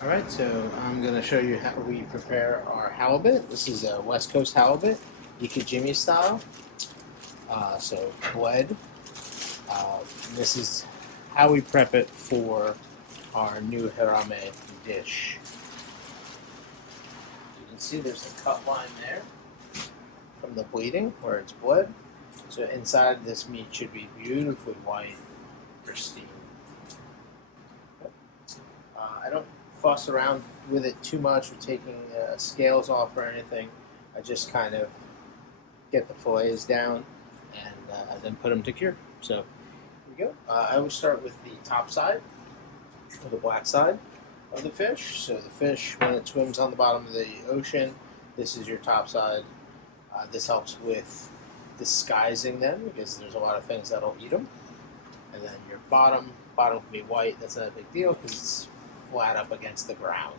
Alright, so I'm going to show you how we prepare our halibut. This is a West Coast halibut, Jimmy style. So bled. Uh, this is how we prep it for our new harame dish. You can see there's a cut line there from the bleeding where it's bled. So inside this meat should be beautifully white, pristine. I don't fuss around with it too much with taking scales off or anything. I just kind of get the fillets down and then put them to cure. So here we go. I always start with the top side, or the black side of the fish. So the fish, when it swims on the bottom of the ocean, this is your top side. This helps with disguising them because there's a lot of things that'll eat them. And then your bottom can be white. That's not a big deal because it's flat up against the ground.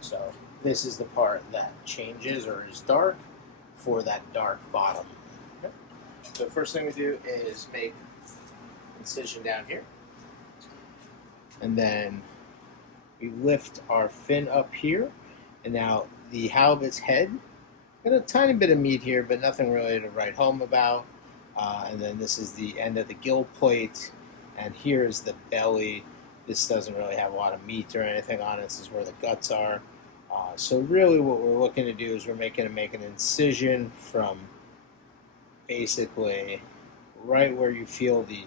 So this is the part that changes or is dark for that dark bottom. Okay. So first thing we do is make incision down here. And then we lift our fin up here. And now the halibut's head, got a tiny bit of meat here, but nothing really to write home about. And then this is the end of the gill plate. And here is the belly. This doesn't really have a lot of meat or anything on it. This is where the guts are. So really what we're looking to do is we're make an incision from basically right where you feel the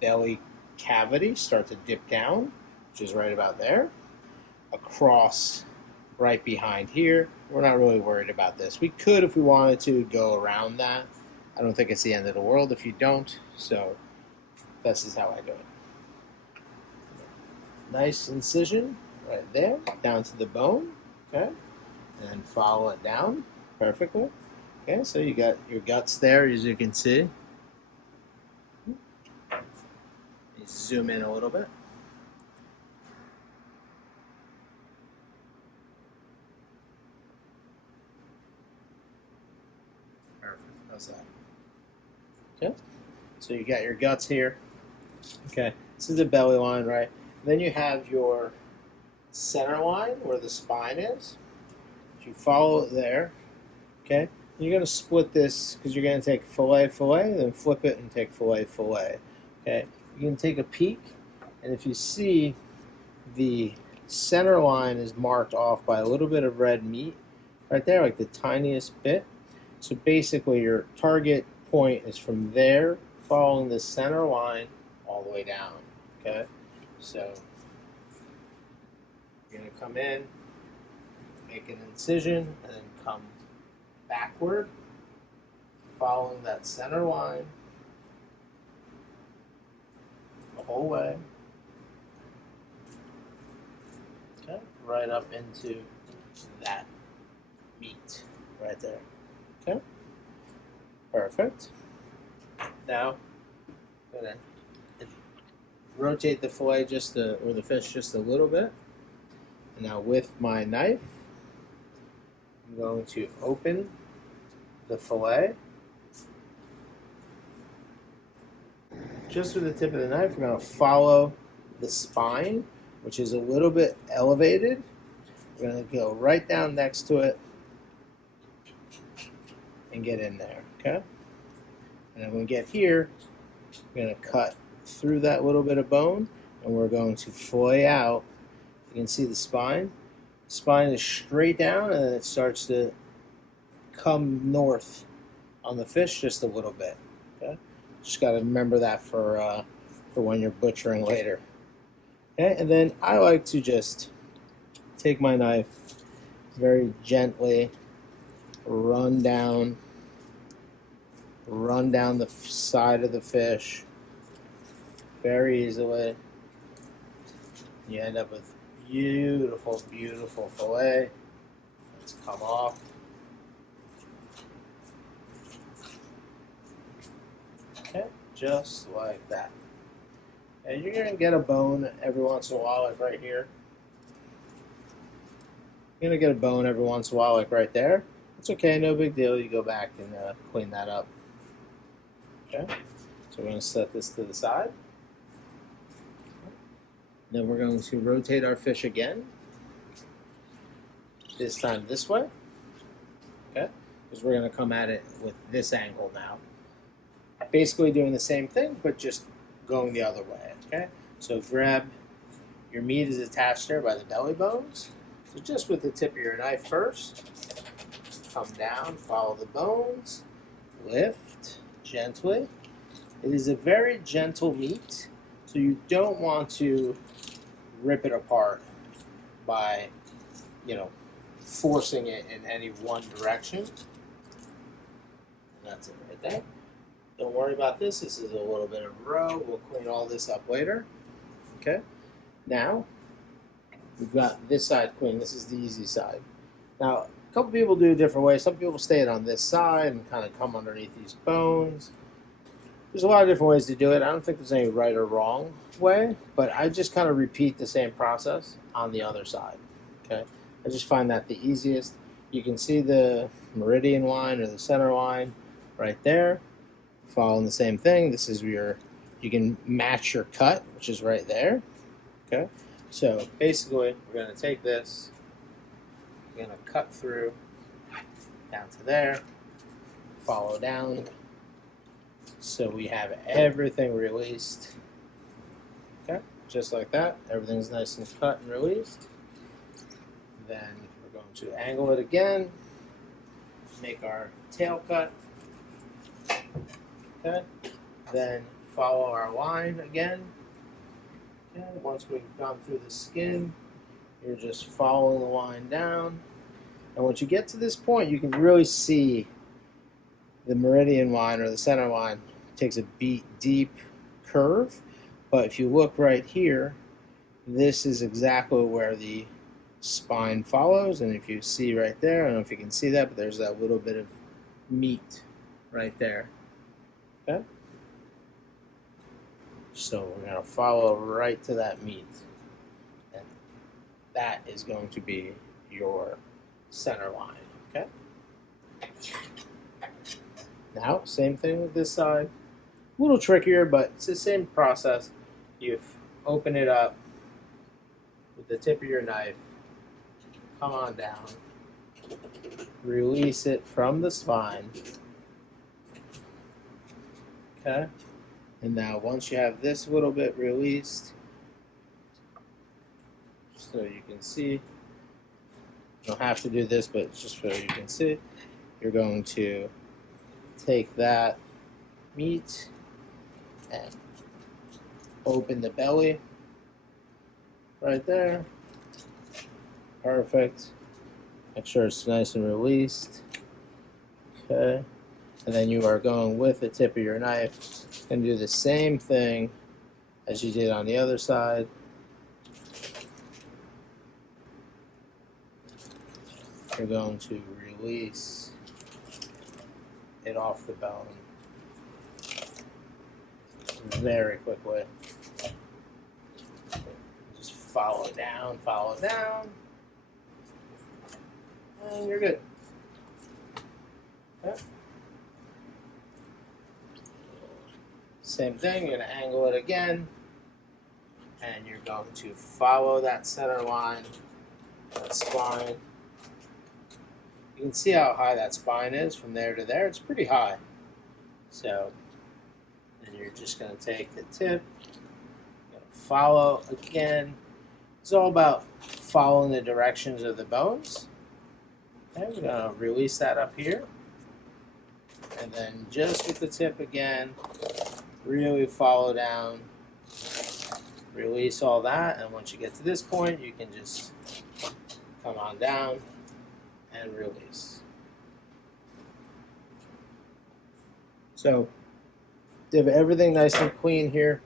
belly cavity start to dip down, which is right about there, across right behind here. We're not really worried about this. We could, if we wanted to, go around that. I don't think it's the end of the world if you don't. So this is how I do it. Nice incision right there, down to the bone, okay? And then follow it down perfectly. Okay, so you got your guts there, as you can see. You zoom in a little bit. Perfect, how's that? Okay, so you got your guts here. Okay, this is the belly line, right? Then you have your center line where the spine is. So you follow it there. Okay? You're going to split this because you're going to take fillet, then flip it and take fillet. Okay? You can take a peek, and if you see the center line is marked off by a little bit of red meat right there, like the tiniest bit. So basically your target point is from there, following the center line all the way down. Okay? So you're going to come in, make an incision, and then come backward, following that center line the whole way. Okay, right up into that meat right there. Okay, perfect. Now, I'm going to rotate the fillet or the fish just a little bit. And now with my knife, I'm going to open the fillet. Just with the tip of the knife, we're going to follow the spine, which is a little bit elevated. We're going to go right down next to it and get in there, okay? And then when we get here, we're going to cut through that little bit of bone, and we're going to fillet out. You can see the spine. The spine is straight down, and then it starts to come north on the fish just a little bit. Okay, just got to remember that for when you're butchering later. Okay, and then I like to just take my knife very gently, run down the side of the fish very easily. You end up with beautiful, beautiful fillet. Let's come off. Okay, just like that. And you're going to get a bone every once in a while, like right here. You're going to get a bone every once in a while, like right there. It's okay, no big deal. You go back and clean that up. Okay, so we're going to set this to the side. Then we're going to rotate our fish again. this time this way, okay? Because we're gonna come at it with this angle now. Basically doing the same thing, but just going the other way, okay? So grab, your meat is attached there by the belly bones. So just with the tip of your knife first, come down, follow the bones, lift gently. It is a very gentle meat, so you don't want to rip it apart by, forcing it in any one direction. And that's it right there. Don't worry about this. This is a little bit of roe. We'll clean all this up later. Okay. Now, we've got this side clean. This is the easy side. Now, a couple people do it a different way. Some people stay it on this side and kind of come underneath these bones. There's a lot of different ways to do it. I don't think there's any right or wrong way, but I just kind of repeat the same process on the other side. Okay. I just find that the easiest. You can see the meridian line or the center line right there. Following the same thing. This is where you can match your cut, which is right there. Okay. So basically, we're going to take this. We're going to cut through down to there. Follow down. So we have everything released. Okay. Just like that. Everything's nice and cut and released. Then we're going to angle it again, make our tail cut, okay, then follow our line again, okay. Once we've gone through the skin, you're just following the line down, and once you get to this point, you can really see the meridian line or the center line takes a deep curve, but if you look right here, this is exactly where the spine follows, and if you see right there, I don't know if you can see that, but there's that little bit of meat right there. Okay? So we're going to follow right to that meat. And that is going to be your center line. Okay? Now, same thing with this side. A little trickier, but it's the same process. You open it up with the tip of your knife. Come on down, release it from the spine, okay, and now once you have this little bit released, so you can see, you don't have to do this, but just so you can see, you're going to take that meat and open the belly right there. Perfect. Make sure it's nice and released. Okay. And then you are going with the tip of your knife and do the same thing as you did on the other side. You're going to release it off the bone very quickly. Just follow down, and you're good. Okay. Same thing, you're going to angle it again, and you're going to follow that center line, that spine. You can see how high that spine is from there to there. It's pretty high. So, then you're just going to take the tip, you're going to follow again. It's all about following the directions of the bones. Okay, we're going to release that up here. And then just with the tip again, really follow down, release all that. And once you get to this point, you can just come on down and release. So, you have everything nice and clean here.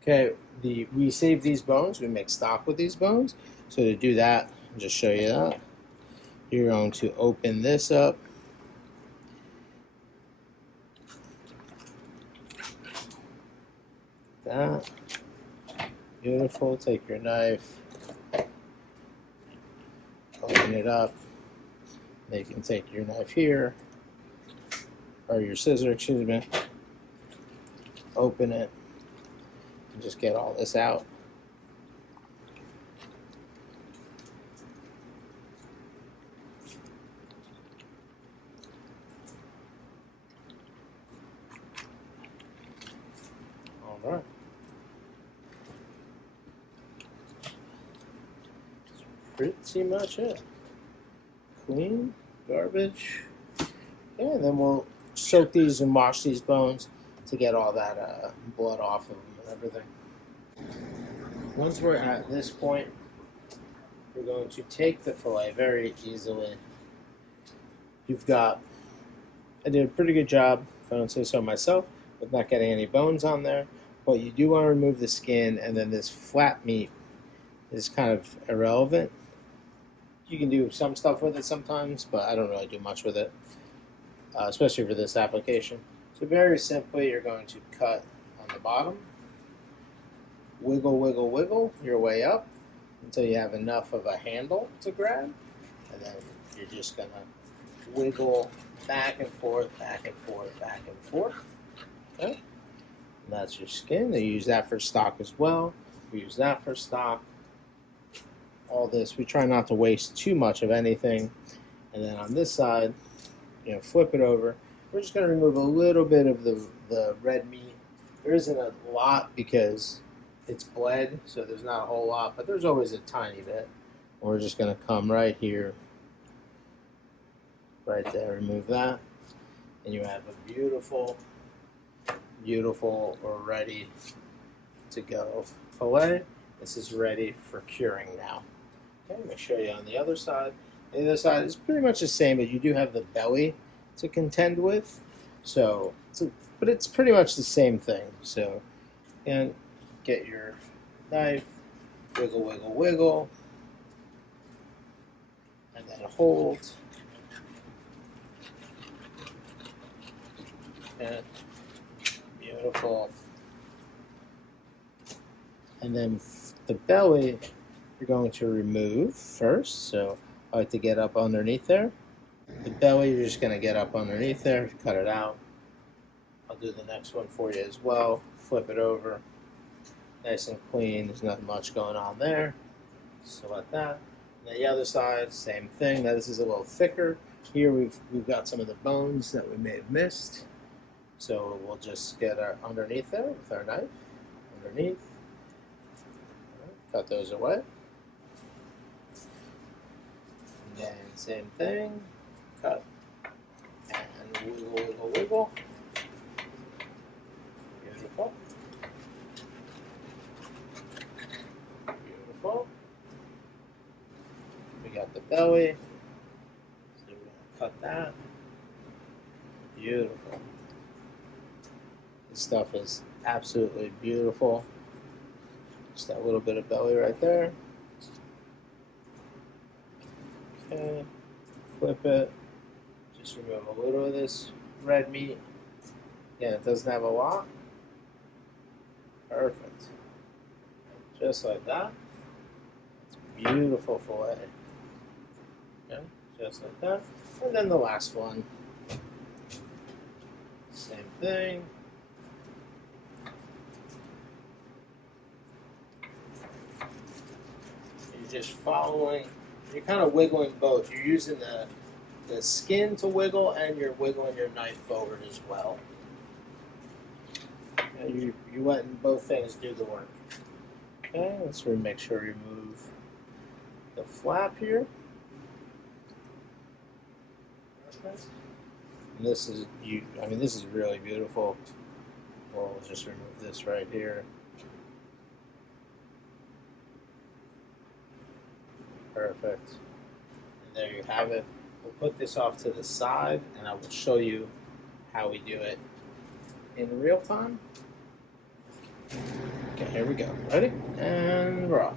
Okay, we save these bones. We make stock with these bones. So to do that, I'll just show you that. You're going to open this up. That. Beautiful. Take your knife. Open it up. Then you can take your knife here, or your scissors, excuse me. Open it. And just get all this out. All right. That's pretty much it. Clean, garbage. Yeah, and then we'll soak these and wash these bones to get all that blood off of them and everything. Once we're at this point, we're going to take the fillet very easily. I did a pretty good job, if I don't say so myself, with not getting any bones on there, but you do want to remove the skin, and then this flat meat is kind of irrelevant. You can do some stuff with it sometimes, but I don't really do much with it, especially for this application. So very simply, you're going to cut on the bottom, wiggle, wiggle, wiggle your way up until you have enough of a handle to grab, and then you're just going to wiggle back and forth, back and forth, back and forth. Okay? And that's your skin. They use that for stock as well. We use that for stock. All this, we try not to waste too much of anything. And then on this side, flip it over. We're just going to remove a little bit of the red meat. There isn't a lot because it's bled, so there's not a whole lot, but there's always a tiny bit. And we're just going to come right here, right there, remove that, and you have a beautiful, beautiful, or ready to go fillet. This is ready for curing now. Okay, let me show you on the other side. The other side is pretty much the same, but you do have the belly to contend with. But it's pretty much the same thing. So, and get your knife, wiggle, wiggle, wiggle, and then hold. And beautiful. And then the belly, you're going to remove first. So I like to get up underneath there. The belly, you're just going to get up underneath there, cut it out. I'll do the next one for you as well. Flip it over. Nice and clean. There's not much going on there. So like that. And the other side, same thing. Now this is a little thicker. Here we've got some of the bones that we may have missed. So we'll just get our underneath there with our knife. Underneath. Cut those away. And then same thing. Cut. And wiggle, wiggle, wiggle. Beautiful. Beautiful. We got the belly. So we're going to cut that. Beautiful. This stuff is absolutely beautiful. Just that little bit of belly right there. Okay. Flip it. Just remove a little of this red meat. Yeah, it doesn't have a lot. Perfect. Just like that. It's beautiful fillet. Okay, just like that. And then the last one. Same thing. You're just following. You're kind of wiggling both. You're using the skin to wiggle, and you're wiggling your knife forward as well. And you're letting both things do the work. Okay, let's make sure you remove the flap here. Okay. And this is this is really beautiful. We'll just remove this right here. Perfect. And there you have it. We'll put this off to the side, and I will show you how we do it in real time. Okay, here we go. Ready? And we're off.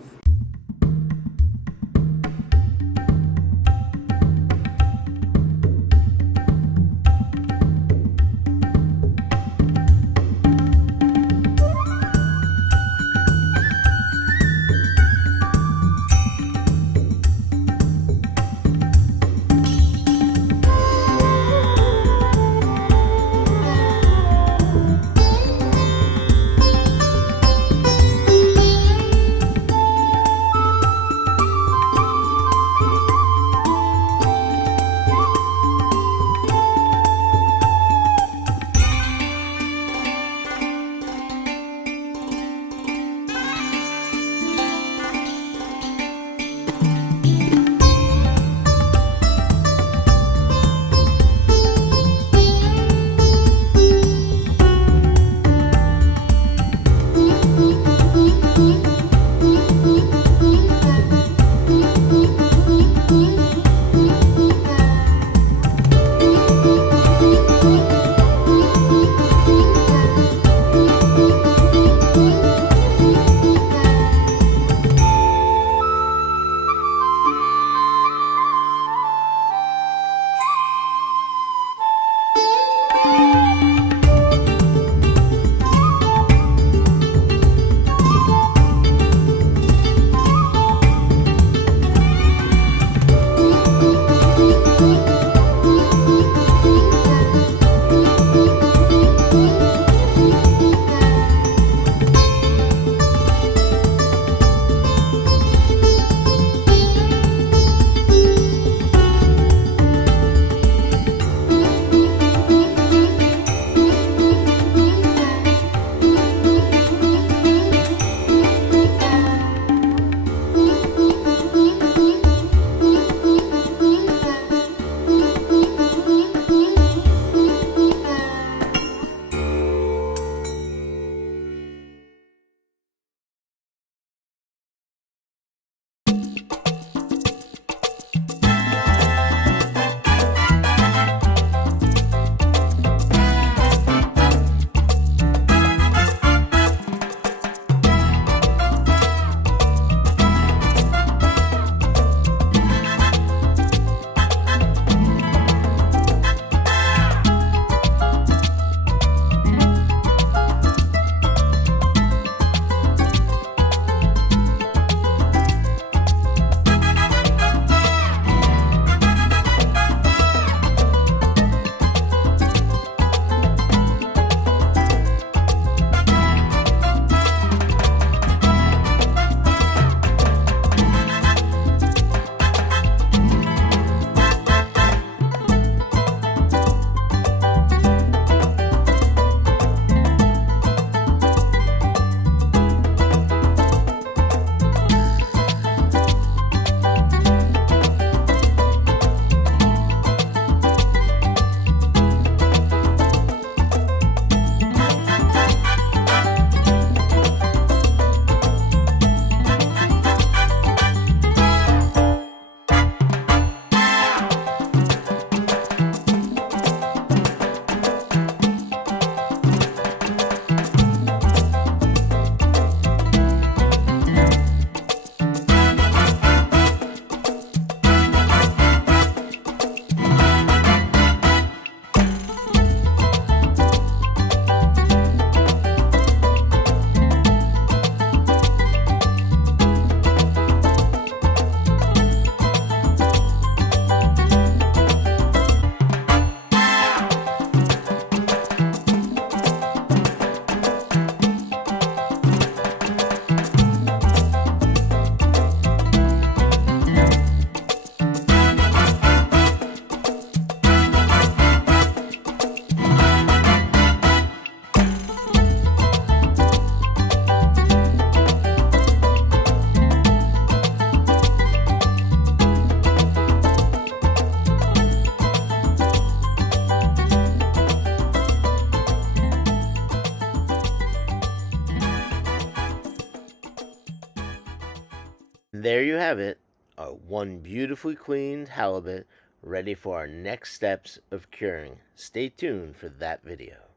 There you have it, one beautifully cleaned halibut ready for our next steps of curing. Stay tuned for that video.